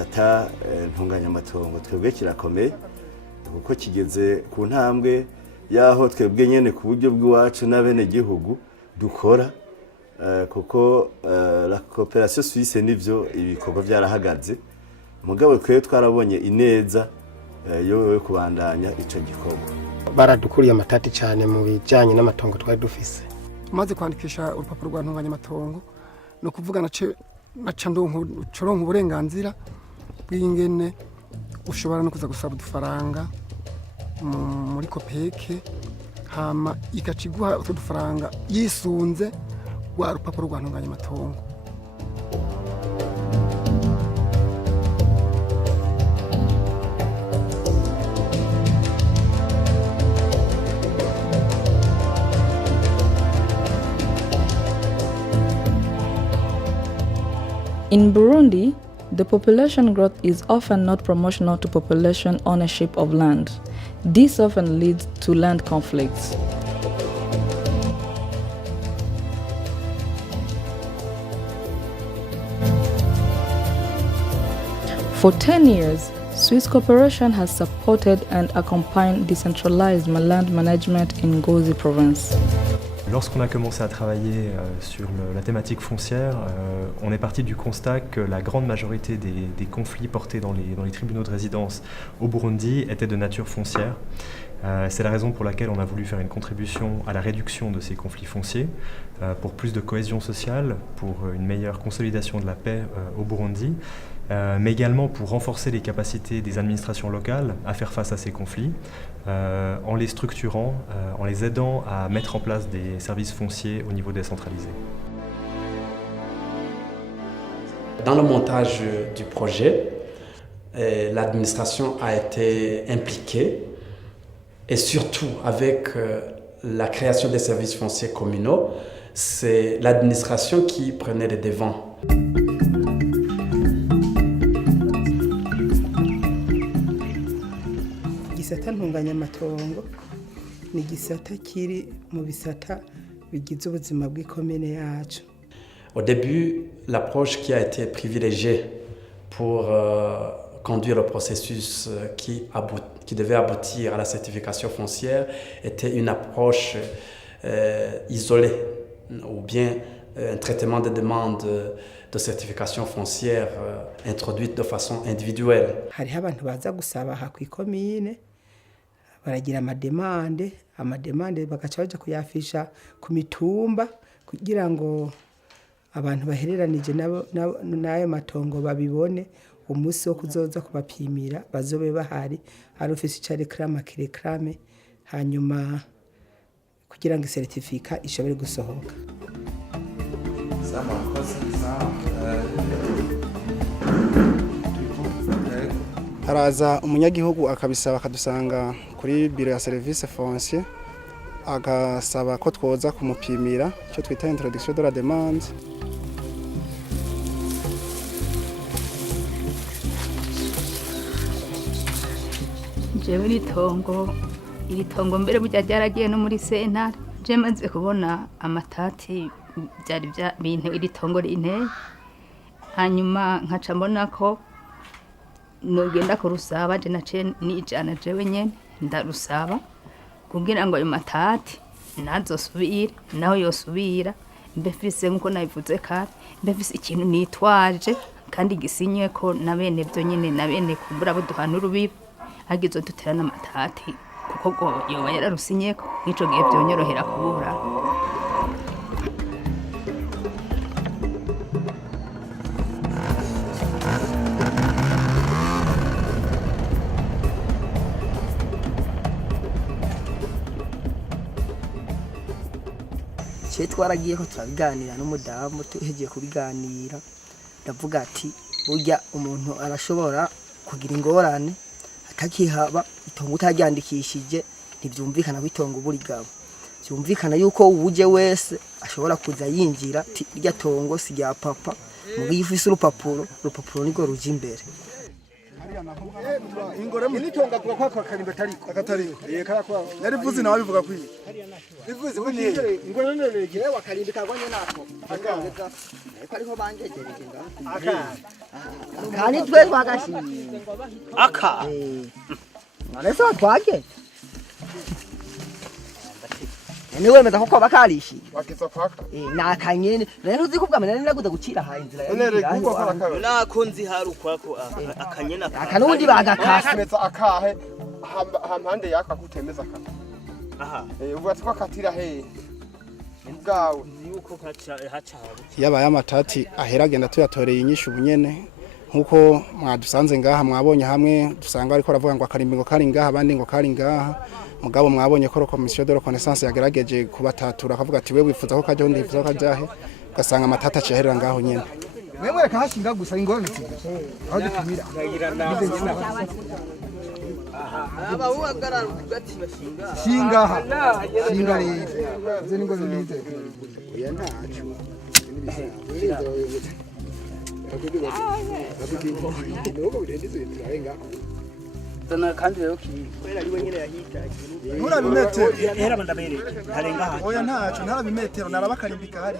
gisata ntunganyamatongo twebwe kirakomeye kuko kigeze ku ntambwe yaho twebwe nyene ku buryo bw'iwacu n'abene gihugu dukora kuko la coopération suisse nivyo ibikorwa byarahagaze mugabo twebwe twarabonye ineza yo kubandanya ico gikorwa baradukuriye amatati cyane mu bijanye n'amatongo twari dufise maze kwandikisha urupapuro rwa ntunganyamatongo no kuvuga naca ndonko uburenganzira bw'ingene ushobora no kuza gusaba udufaranga muri kopeke hama ikaciguha utwo dufaranga yisunze wa rupapuro rwa ntunganyamatongo. In Burundi, the population growth is often not proportional to population ownership of land. This often leads to land conflicts. For 10 years, Swiss Cooperation has supported and accompanied decentralized land management in Ngozi province. Lorsqu'on a commencé à travailler sur la thématique foncière, on est parti du constat que la grande majorité des conflits portés dans les tribunaux de résidence au Burundi étaient de nature foncière. C'est la raison pour laquelle on a voulu faire une contribution à la réduction de ces conflits fonciers, pour plus de cohésion sociale, pour une meilleure consolidation de la paix au Burundi, mais également pour renforcer les capacités des administrations locales à faire face à ces conflits, en les structurant, en les aidant à mettre en place des services fonciers au niveau décentralisé. Dans le montage du projet, l'administration a été impliquée et surtout avec la création des services fonciers communaux, c'est l'administration qui prenait les devants. Gisata ntunganyamatongo ni gisata kiri mu bisata bigize ubuzima bw'ikomine yacu. Au début, l'approche qui a été privilégiée pour conduire le processus qui devait aboutir à la certification foncière était une approche isolée ou bien un traitement des demandes de certification foncière introduite de façon individuelle. Hariho abantu baza gusaba aha kw'ikomine baragira amademande bagaca baja kuyafisha ku mitumba kugira ngo abantu bahereranije n'ayo matongo babibone umunsi wo kuzoza kubapimira bazobe bahari hari ofisi ica reklame hanyuma kugira ngo certificat ishobore gusohoka. haraza umunyagihugu akabisaba akadusanga kuri biro ya service foncier agasaba ko twoza kumupimira icyo twita introduction de la demande. Jewe iri tongo mbere burya ryaragiye no muri sentare je maze kubona amatati byari bintu iri tongo rinteye hanyuma nkaca mbona ko nogenda kurusaba je nace nijana jewe nyene ndarusaba kugira ngo ayo matati nazosubira naho yosubira mbefise nkuko nabivuze kare mbefise ikintu nitwaje kandi gisinywe ko nabene byo nyene nabene kubura buduhana urubibi hagizo duterana amatati kuko yoba yararusinyeko nico gihe byonyorohera kubura. Twaragiye ko turabiganira n'umudamu tuhegiye kubiganira ndavuga ati burya umuntu arashobora kugira ingorane atakihaba itongo utaryandikishije ntibyumvikana kwitongo burigabo byumvikana yuko uje wese ashobora kuza yinjira irya tongo si rya papa mu gifise urupapuro nigo ruje imbere. ingore nitonga avuga ko ako karimbo akatariko karakwa yari vuzi nawe bivuga kwi bivuze ko ingore none jewe akarimbi kagwanye nako akangeza ko ariho bangejereje ngaho kandi twe twagashiye aka nese twage niwemeza ko bakarishije wakiza kwaka nakanyene rero uzi kubwa mena niraguze gucira ha inzira nere kuko karakaba nako nzi hari ukwako akanyena akanundi bagakasa meza akahe hampande yaka kutemeza aka aha uvuga ko katira he ubwawe yuko haca yabaye amatati ahera agenda tuyatoreye inyishu bunyene nkuko mwadusanze ngaha mwabonye hamwe dusanga ariko aravuga ngo akarimbi ngo kari ngaha abandi ngo kari ngaha mugabo mwabonye ko commission de reconnaissance yagerageje kubatatura akavuga ati we wifuza ko kajya undi wifuza ko kajyahe ugasanga amatata aciherera ngaho nyene wewe reka hashinga gusa ingorane aho dutumira aba uhagarara ugati bashinga shingaha shinga rero ze n'ingorane nize oya ntacu kandi rero kwera ari wenyine yahita nturabimetero hera bandabere ntarenga aha oya ntacu ntarabimetero narabakarimbika hari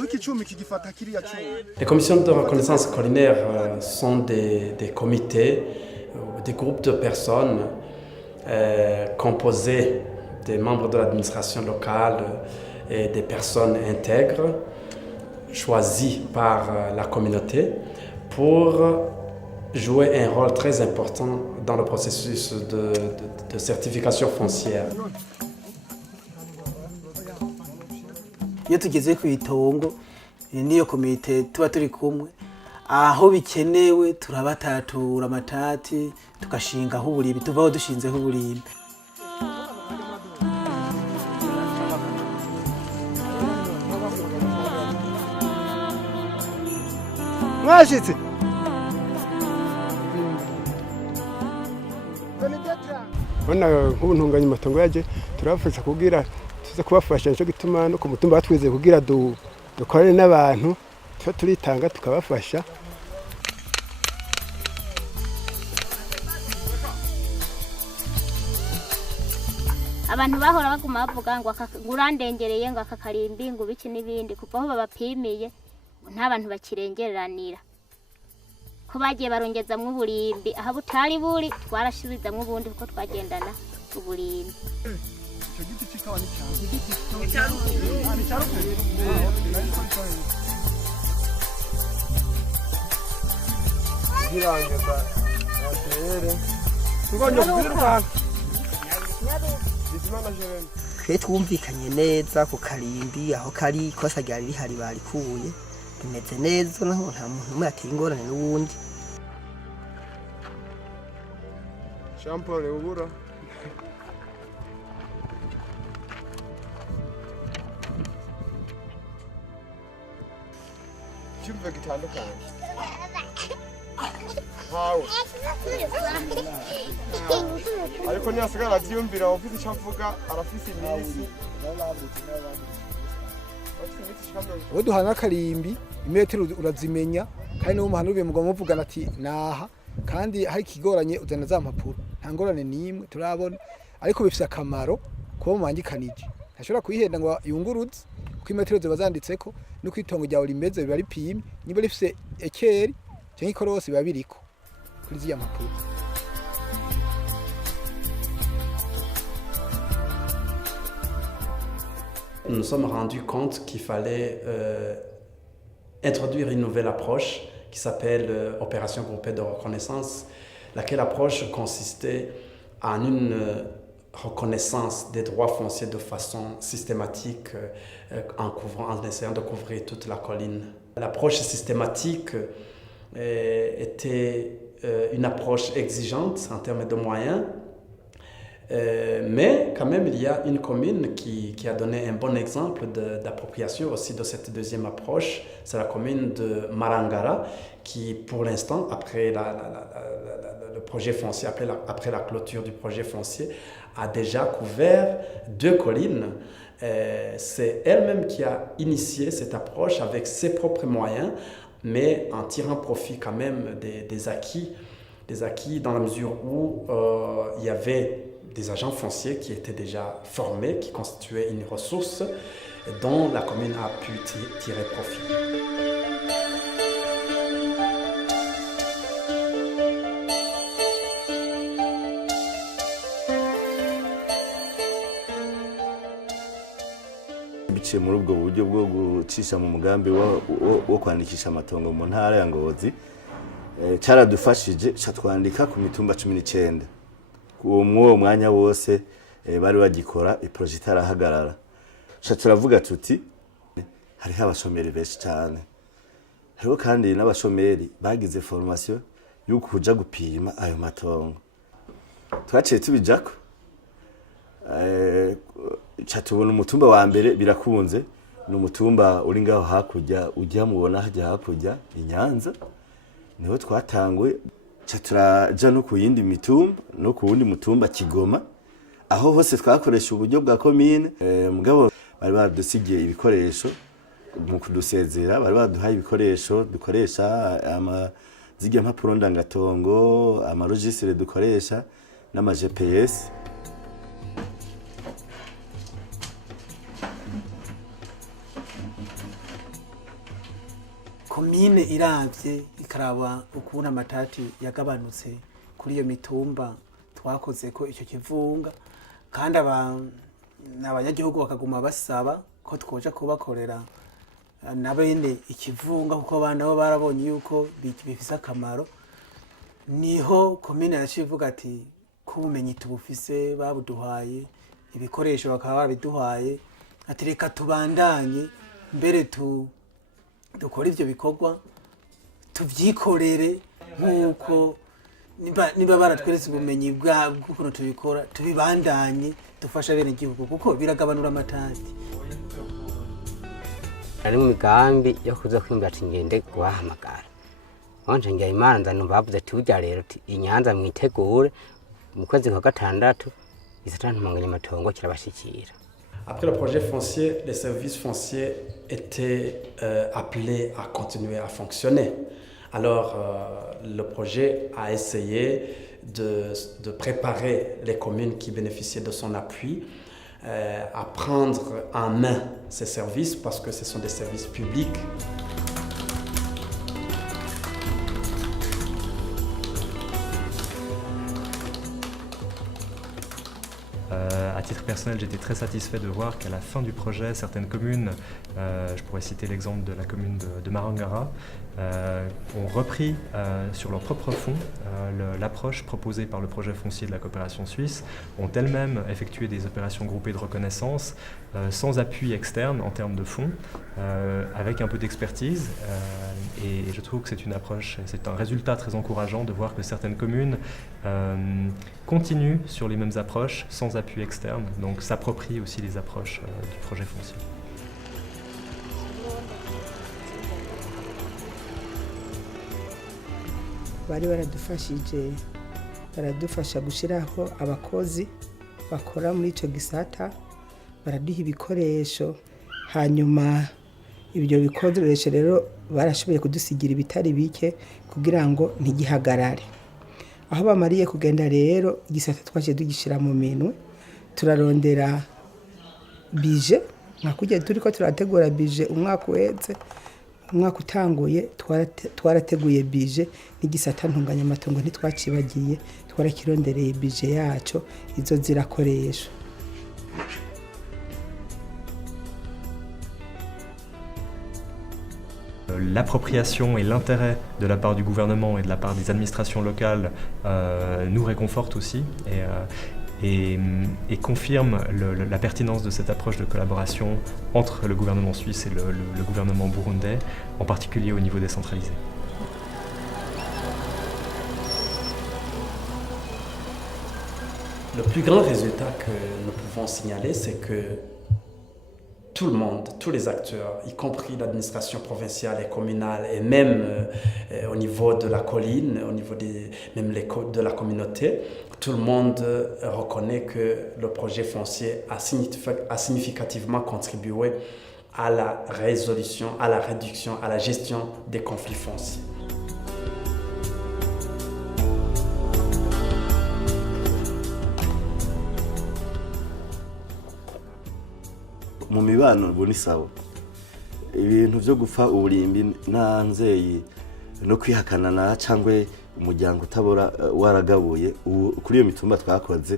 wiki 10 kigifata kiriya cyo. Les commissions de reconnaissance collinaire sont des comités, des groupes de personnes composés des membres de l'administration locale et des personnes intègres choisies par la communauté pour jouer un rôle très important dans le processus de certification foncière. Iyo tugeze ku itongo niyo komite tuba turi kumwe aho bikenewe turabatatura amatati tugashinga aho uburimbi tuvaho dushinzeho uburimbi. mwashitse bona nk'ubu ntunganya amatongo yaje turabafasha kugira tuze kubafasha cyo gituma no ku mutumba batwizeye kugira dukorane n'abantu turitanga tukabafasha. Abantu bahora baguma bavuga ngo urandengereye ngo akakarimbi ngo biki n'ibindi kuva aho babapimiye nta bantu bakirengeranira ko bagiye barongezamwe uburimbi aha butari buri twarashubizamwe ubundi kuko twagendana uburimbi. Icyo giti kikaba ni cyane Girangaza atere tugonye kwiruka twe twumvikanye neza ku karimbi aho kari ikosa ryari rihari barikuye bimeze neza naho nta muntu umwe ateye ingorane n'uwundi. Jean Paul ubura cyumva gitandukanye hawe ariko niyasigara avyumvira ufite icyo avuga arafise iminsi duhana akarimbi imetero urazimenya kandi no muhana ubiye mugabo muvugana ati naha kandi hari kigoranye uzana za mpapuro nta ngorane nimwe turabona ariko bifite akamaro kuba mumangikanije ntashobora kuyihenda ngo yunguruze kuko imetero ziba zanditseko no kwitongo ryawe rimeze biba ripimye niba rifise ekeri cyangwa ikorosi biba biriko kuri ziya mpapuro. Nous nous sommes rendus compte qu'il fallait introduire une nouvelle approche qui s'appelle opération groupée de reconnaissance, laquelle approche consistait en une reconnaissance des droits fonciers de façon systématique en essayant de couvrir toute la colline. L'approche systématique était une approche exigeante en termes de moyens, mais quand même il y a une commune qui a donné un bon exemple d'appropriation aussi de cette deuxième approche, c'est la commune de Marangara qui pour l'instant après le projet foncier, après la clôture du projet foncier a déjà couvert 2 collines. C'est elle-même qui a initié cette approche avec ses propres moyens mais en tirant profit quand même des acquis Des acquis dans la mesure où il y avait des agents fonciers qui étaient déjà formés, qui constituaient une ressource dont la commune a pu tirer profit. biciye muri ubwo buryo bwo gucisha mu mugambi wo kwandikisha amatongo mu ntara ya Ngozi, caradufashije catwandika ku mitumba 19. Uwo mwanya wose bari bagikora iprojet itarahagarara. Turavuga tuti hariho abashomeri benshi cyane, hariho kandi n'abashomeri bagize formation yo kuja gupima ayo matongo. Twaciye tubijako, tubona umutumba wa mbere birakunze, ni umutumba uri ngaho hakurya ujya mubona hajya hakurya i Nyanza. Niho twatangwe, turaja no ku yindi mitumba, no ku wundi mutumba Kigoma, aho hose twakoresha uburyo bwa commune. Mugabo bari badusigiye ibikoresho mu kudusezera, bari baduhaye ibikoresho dukoresha, zirya mpapuro ndangatongo, amaregistre dukoresha n'ama GPS. Komine iravye ikaraba ukuntu amatati yagabanutse kuri iyo mitumba twakoze ko icyo kivunga, kandi abanyagihugu bakaguma basaba ko twoja kubakorera nabene ikivunga, kuko abana bo barabonye yuko bifise akamaro. Niho komine yacivuga ati ko ubumenyi tubufise babuduhaye, ibikoresho bakaba barabiduhaye, ati reka tubandanye mbere dukora ivyo bikorwa tuvyikorere, nkuko niba baratweretse ubumenyi bw'ukuntu tubikora tubibandanye dufasha bene igihugu, kuko biragabanura amatati. Ari mu migambi yo kuza kwimbira ati ngende guhamagara, wanje ngiye imanza numvavuze ati burya rero i Nyanza mwitegure mu kwezi kwa gatandatu isatantumanganya amatongo kirabashikira. Après le projet foncier, les services fonciers étaient appelés à continuer à fonctionner. Alors, le projet a essayé de préparer les communes qui bénéficiaient de son appui à prendre en main ces services, parce que ce sont des services publics. À titre personnel, j'étais très satisfait de voir qu'à la fin du projet, certaines communes, je pourrais citer l'exemple de la commune de Marangara, ont repris sur leur propre fonds l'approche proposée par le projet foncier de la coopération suisse, ont elles-mêmes effectué des opérations groupées de reconnaissance sans appui externe en termes de fonds, avec un peu d'expertise. Et je trouve que c'est une approche, c'est un résultat très encourageant de voir que certaines communes continuent sur les mêmes approches sans appui externe, donc s'approprient aussi les approches du projet foncier. Bari baradufasha gushiraho abakozi bakora muri ico gisata, baraduha ibikoresho, hanyuma ibyo bikoresho rero barashoboye kudusigira ibitari bike kugira ngo ntigihagarare. Aho bamariye kugenda rero igisata twaje dugishira mu minwe, turarondera bije, nakujya turiko turategura bije umwaka weze, umwaka utanguye twarateguye bije n'igisata ntunganya amatongo ntitwacibagiye, twarakirondereye bije yaco izo zirakoresha. L'appropriation et l'intérêt de la part du gouvernement et de la part des administrations locales nous réconfortent aussi et confirme la pertinence de cette approche de collaboration entre le gouvernement suisse et le gouvernement burundais, en particulier au niveau décentralisé. Le plus grand résultat que nous pouvons signaler, c'est que tout le monde, tous les acteurs, y compris l'administration provinciale et communale, et même au niveau de la colline, au niveau de la communauté, tout le monde reconnaît que le projet foncier a significativement contribué à la résolution, à la réduction, à la gestion des conflits fonciers. mu mibano ubu ni sawa ibintu byo gupfa uburimbi nta nzeyi no kwihakanana cyangwa umuryango utabora waragabuye kuri iyo mitumba twakoze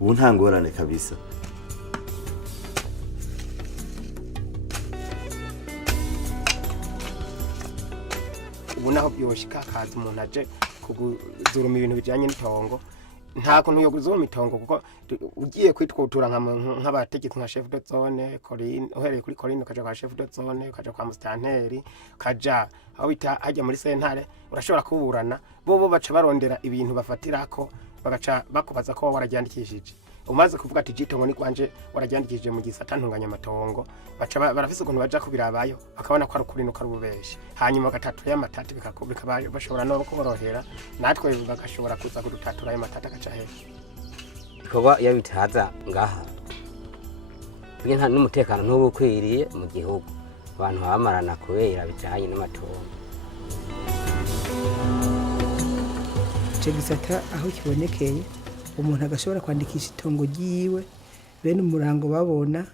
ubu nta ngorane kabisa. ubu naho byoshika kaza umuntu aje kuguzuruma ibintu bijanye n'itongo nta kuntu yo guzuruma itongo kuko ugiye kwitwutura nk'abategetsi nka chef de zone Corinne uhereye kuri Corinne ukaja kwa chef de zone ukaja kwa mustanteri ukaja aho bita hajya muri sentare urashobora kuburana bo baca barondera ibintu bafatirako bagaca bakubaza ko warajyandikishije umaze kuvuga ati jitongo ni kwanje warajyandikishije mu gisata ntunganya amatongo baca barafise ukuntu baja kubirabayo bakabona ko ari ukuri no karubeshi hanyuma gatatu y'amatati bikaba bashobora no kuborohera natwe bagashobora kuza kudutatura y'amatati agaca hejuru kuba iyo bitaza ngaha bwe nta n'umutekano ntubukwiriye mu gihugu abantu bamarana kubera bijanye n'amatongo. ico gisata aho kibonekeye umuntu agashobora kwandikisha itongo ryiwe bene umurango babona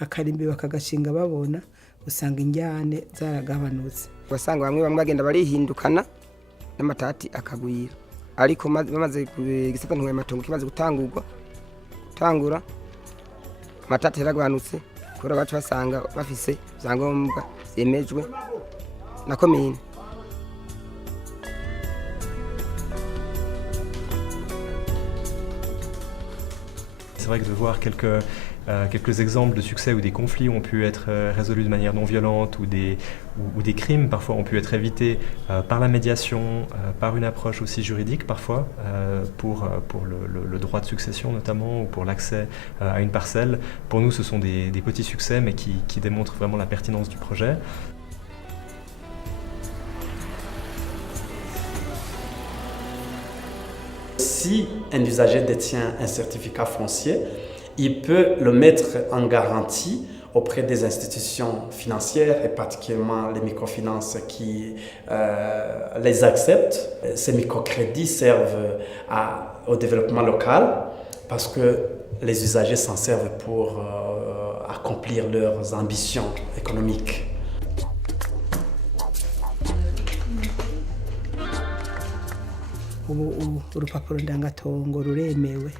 akarimbi bakagashinga babona usanga injyane zaragabanutse ugasanga bamwe bagenda barihindukana n'amatati akagwira ariko bamaze gisata ntwe amatongo kimaze gutangura amatati yaragabanutse kubera bacu basanga bafise zangombwa zemejwe na komine. C'est vrai que de voir quelques exemples de succès où des conflits ont pu être résolus de manière non violente ou des crimes parfois ont pu être évités par la médiation, par une approche aussi juridique parfois, pour le droit de succession notamment ou pour l'accès à une parcelle. Pour nous, ce sont des petits succès mais qui démontrent vraiment la pertinence du projet. Si un usager détient un certificat foncier, il peut le mettre en garantie auprès des institutions financières et particulièrement les microfinances qui les acceptent. Ces microcrédits servent au développement local parce que les usagers s'en servent pour accomplir leurs ambitions économiques. ubu urupapuro ndangatongo ruremewe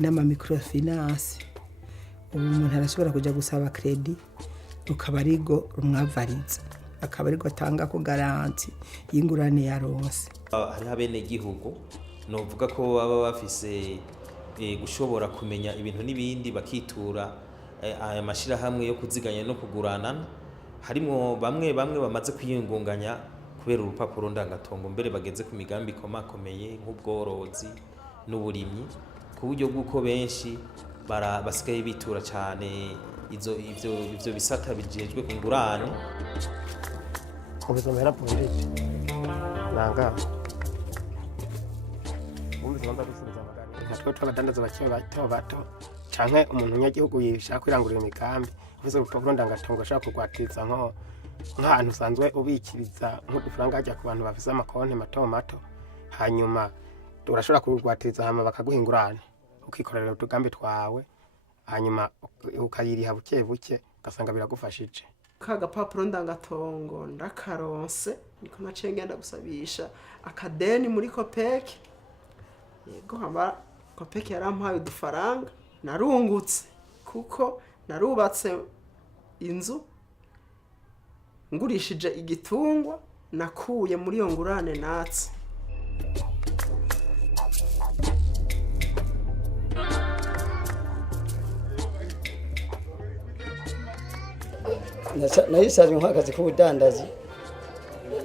n'amamikrofinance ubu umuntu arashobora kuja gusaba kredi rukaba arigo rumwavariza akaba arigo atanga ko garanti y'ingurane ya ronse. Hari abene gihugu novuga ko baba bafise gushobora kumenya ibintu n'ibindi bakitura aya mashira hamwe yo kuziganya no kugurana harimo bamwe bamaze kwiyungunganya kubera urupapuro ndangatongo mbere bageze ku migambi komakomeye nk'ubworozi n'uburimyi ku buryo bw'uko benshi basigaye bitura cyane ivyo bisata bijejwe kungurane. ubuzima yarapfundije nanga ubuzima ndagusubiza amagari natwe twabadandaza bakiri bato canke umuntu nyagihugu yishaka kwirangurira imigambi uvuze urupapuro ndangatongo ashaka kugwatiriza nk'ahantu usanzwe ubikiriza nk'udufaranga hajya ku bantu bafise amakonti mato hanyuma urashobora kurugwatiriza hama bakaguha ingurane ukikorera utugambi twawe hanyuma ukayiriha buke ugasanga biragufashije. ka gapapuro ndangatongo ndakaronse niko naciye ngenda gusabisha akadeni muri Copec yego hama Copec yarampaye udufaranga narungutse kuko narubatse inzu ngurishije igitungwa nakuye muri iyo ngurane natse. Nayisaje nk'akazi k'ubudandazi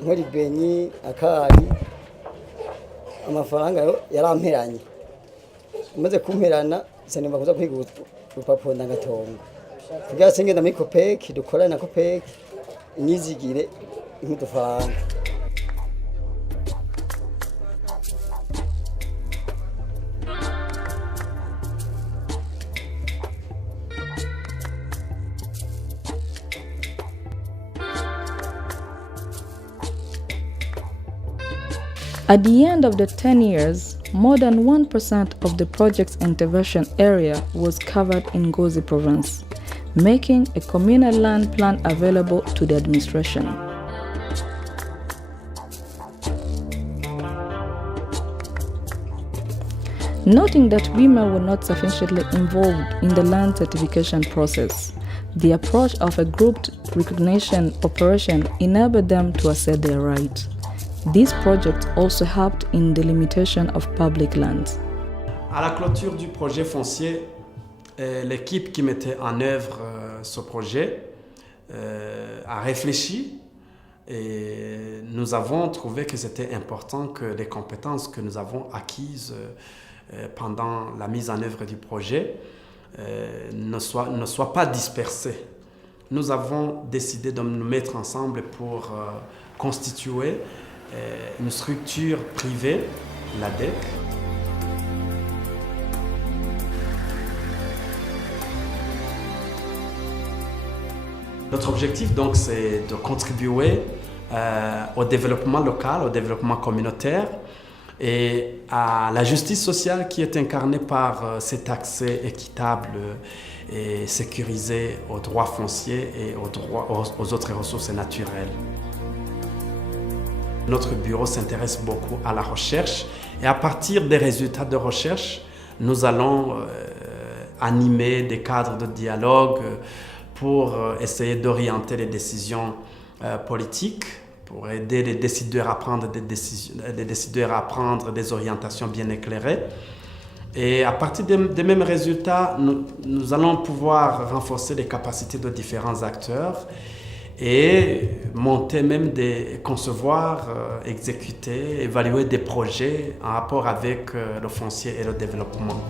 nk'uri benyi akari amafaranga yaramperanye maze kumperana sanimba kuza kwiga urupapuro ndangatongo kugira sengenda muri Copec dukorana na Copec inyizigire nk'udufaranga. At the end of the 10 years, more than 1% of the project's intervention area was covered in Ngozi province. making a communal land plan available to the administration. Noting that women were not sufficiently involved in the land certification process, the approach of a grouped recognition operation enabled them to assert their rights. This project also helped in the limitation of public lands. À la clôture du projet foncier, l'équipe qui mettait en œuvre ce projet a réfléchi et nous avons trouvé que c'était important que les compétences que nous avons acquises pendant la mise en œuvre du projet ne soient pas dispersées. Nous avons décidé de nous mettre ensemble pour constituer une structure privée, l'ADEC. Notre objectif donc c'est de contribuer au développement local, au développement communautaire et à la justice sociale qui est incarnée par cet accès équitable et sécurisé aux droits fonciers et aux autres ressources naturelles. Notre bureau s'intéresse beaucoup à la recherche et à partir des résultats de recherche, nous allons animer des cadres de dialogue pour essayer d'orienter les décisions politiques, pour aider les décideurs à prendre des orientations bien éclairées. Et à partir des mêmes résultats, nous allons pouvoir renforcer les capacités de différents acteurs et monter même concevoir, exécuter, évaluer des projets en rapport avec le foncier et le développement.